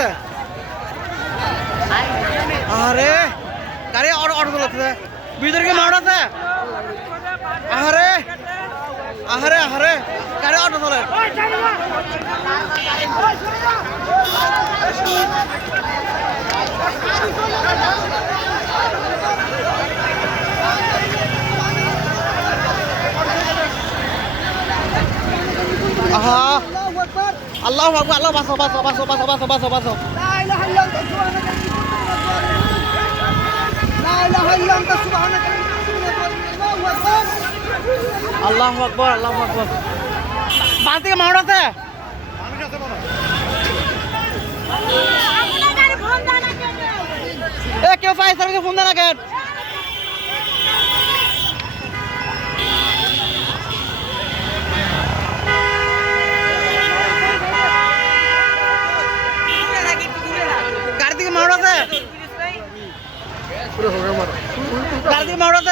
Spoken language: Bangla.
আছে আরে গাড়ি অটো চলাচ্ছে ভিতরে কি মাউন্ট আছে আহারে আহারে আহারে গাড়ি অটো চলে আহা আল্লাহু আকবার আল্লাহ বাঁচো বাঁচো বাঁচো বাঁচো বাঁচো বাঁচো বাঁচো আল্লাহু আকবার আল্লাহু আকবার বাস থেকে মাউন্ট আছে এ কেউ ফায়ার সার্ভিসে ফোন দেন না কেন গাড়ি থেকে মাউন্ট আছে গাড়ি থেকে মাউন্ট আছে